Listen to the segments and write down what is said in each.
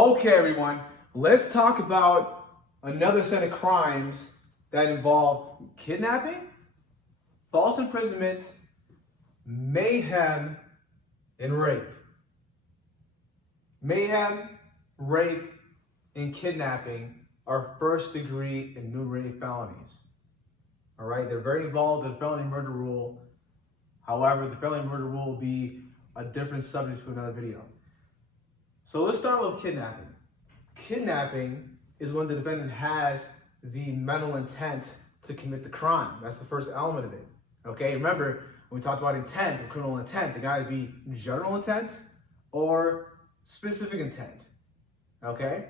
Okay, everyone, let's talk about another set of crimes that involve kidnapping, false imprisonment, mayhem, and rape. Mayhem, rape, and kidnapping are first-degree enumerated felonies. All right, they're very involved in the felony murder rule. However, the felony murder rule will be a different subject for another video. So let's start with kidnapping. Kidnapping is when the defendant has the mental intent to commit the crime. That's the first element of it. Okay, remember, when we talked about intent or criminal intent, it can either be general intent or specific intent. Okay?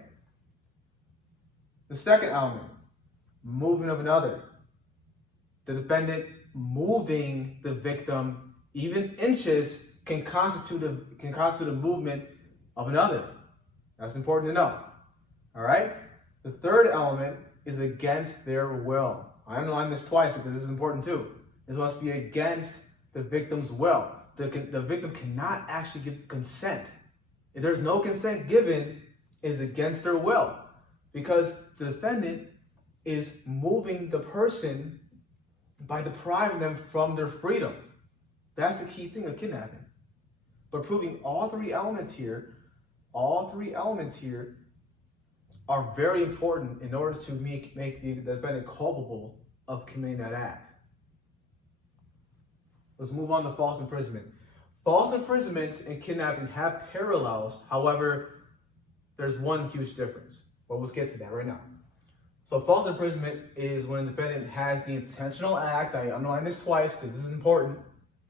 The second element, movement of another. The defendant moving the victim even inches can constitute a movement of another. That's important to know. All right? The third element is against their will. I underline this twice because this is important too. This must be against the victim's will. The victim cannot actually give consent. If there's no consent given, it is against their will because the defendant is moving the person by depriving them from their freedom. That's the key thing of kidnapping. But proving all three elements here are very important in order to make the defendant culpable of committing that act. Let's move on to false imprisonment. False imprisonment and kidnapping have parallels. However, there's one huge difference. Well, let's get to that right now. So false imprisonment is when the defendant has the intentional act. I underline this twice because this is important.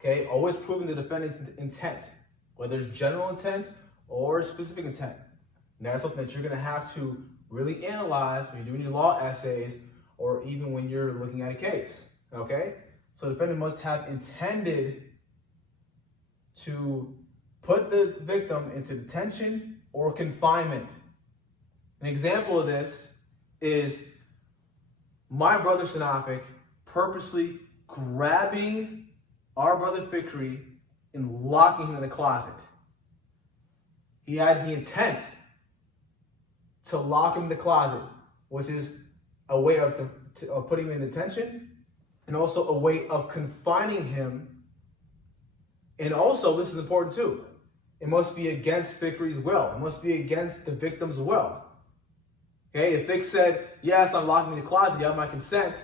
Okay, always proving the defendant's intent, whether it's general intent or specific intent. And that's something that you're going to have to really analyze when you're doing your law essays or even when you're looking at a case. Okay, so the defendant must have intended to put the victim into detention or confinement. An example of this is my brother Sanafik purposely grabbing our brother Fikri and locking him in the closet. He had the intent to lock him in the closet, which is a way of putting him in detention and also a way of confining him. And also, this is important too, it must be against Fikri's will. It must be against the victim's will. Okay, if Fik said, yes, I'm locking him in the closet, you have my consent,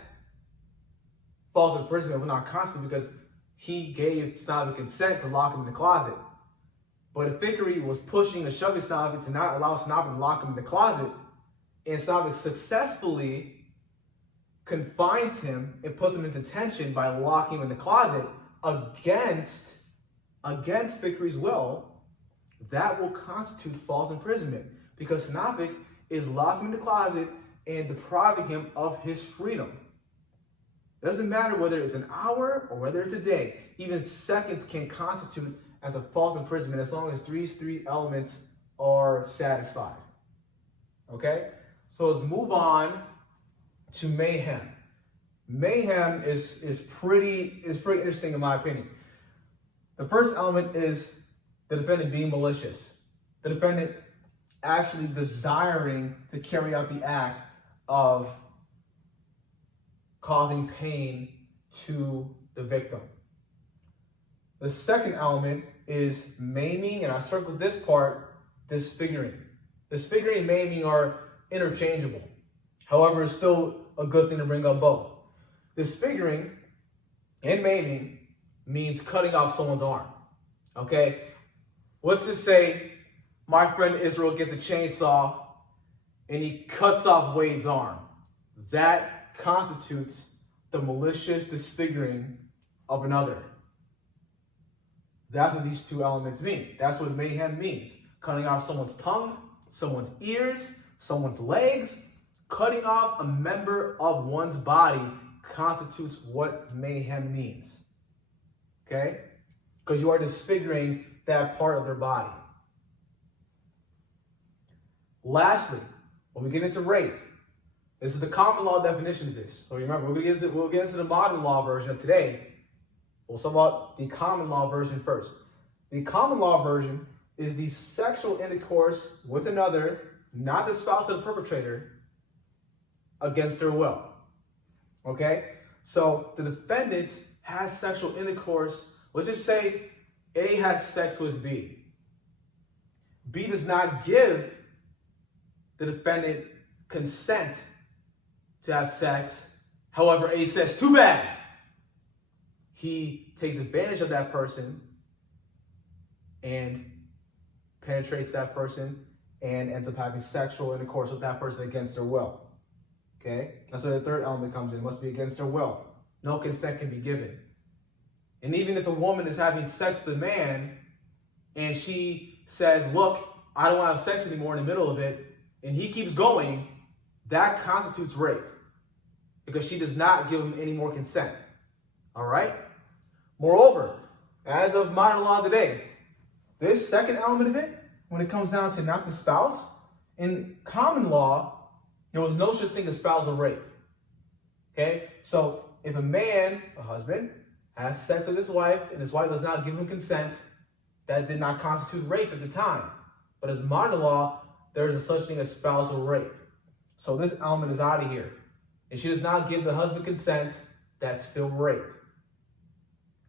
false imprisonment will not constitute because he gave Sanafik consent to lock him in the closet. But if Fikri was pushing and shoving Sanafik to not allow Sanafik to lock him in the closet, and Sanafik successfully confines him and puts him in detention by locking him in the closet against Fikri's will, that will constitute false imprisonment because Sanafik is locking him in the closet and depriving him of his freedom. It doesn't matter whether it's an hour or whether it's a day. Even seconds can constitute as a false imprisonment as long as these three elements are satisfied. Okay? So let's move on to mayhem. Mayhem is pretty interesting in my opinion. The first element is the defendant being malicious. The defendant actually desiring to carry out the act of causing pain to the victim. The second element is maiming, and I circled this part, disfiguring. Disfiguring and maiming are interchangeable. However, it's still a good thing to bring up both. Disfiguring and maiming means cutting off someone's arm. Okay? Let's just say my friend Israel gets a chainsaw and he cuts off Wade's arm. That constitutes the malicious disfiguring of another. That's what these two elements mean. That's what mayhem means. Cutting off someone's tongue, someone's ears, someone's legs. Cutting off a member of one's body constitutes what mayhem means. Okay? Because you are disfiguring that part of their body. Lastly, when we get into rape, this is the common law definition of this. So remember, we'll get into the modern law version of today. We'll talk about the common law version first. The common law version is the sexual intercourse with another, not the spouse of the perpetrator, against their will. Okay? So the defendant has sexual intercourse. Let's just say A has sex with B. B does not give the defendant consent to have sex. However, A says, too bad. He takes advantage of that person and penetrates that person and ends up having sexual intercourse with that person against their will. Okay? That's where the third element comes in. It must be against their will. No consent can be given. And even if a woman is having sex with a man and she says, look, I don't want to have sex anymore in the middle of it, and he keeps going, that constitutes rape because she does not give him any more consent. All right? Moreover, as of modern law today, this second element of it, when it comes down to not the spouse, in common law, there was no such thing as spousal rape. Okay? So if a man, a husband, has sex with his wife and his wife does not give him consent, that did not constitute rape at the time. But as modern law, there is a such thing as spousal rape. So this element is out of here. If she does not give the husband consent, that's still rape.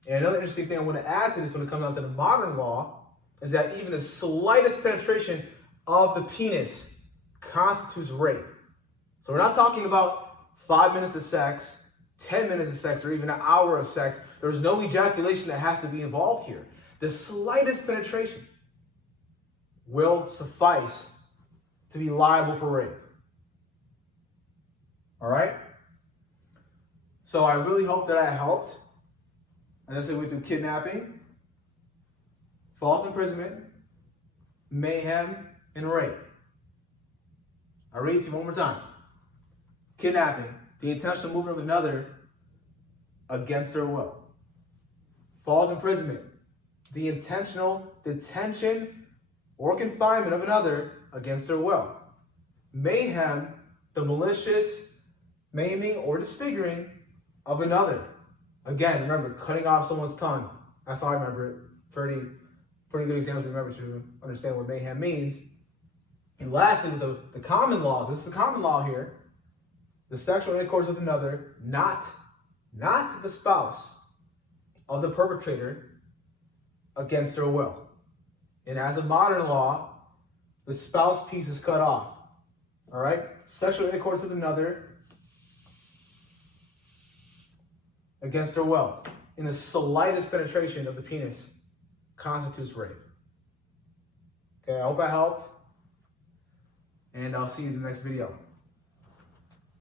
And another interesting thing I want to add to this when it comes down to the modern law is that even the slightest penetration of the penis constitutes rape. So we're not talking about 5 minutes of sex, 10 minutes of sex, or even an hour of sex. There's no ejaculation that has to be involved here. The slightest penetration will suffice to be liable for rape. All right? So I really hope that I helped. As I said, we went through kidnapping, false imprisonment, mayhem, and rape. I'll read it to you one more time. Kidnapping, the intentional movement of another against their will. False imprisonment, the intentional detention or confinement of another against their will. Mayhem, the malicious maiming or disfiguring of another. Again, remember, cutting off someone's tongue. That's how I remember it. Pretty good example to remember to understand what mayhem means. And lastly, the common law. This is the common law here. The sexual intercourse with another, not the spouse of the perpetrator against their will. And as a modern law, the spouse piece is cut off. All right? Sexual intercourse with another against their will, in the slightest penetration of the penis, constitutes rape. Okay, I hope I helped, and I'll see you in the next video.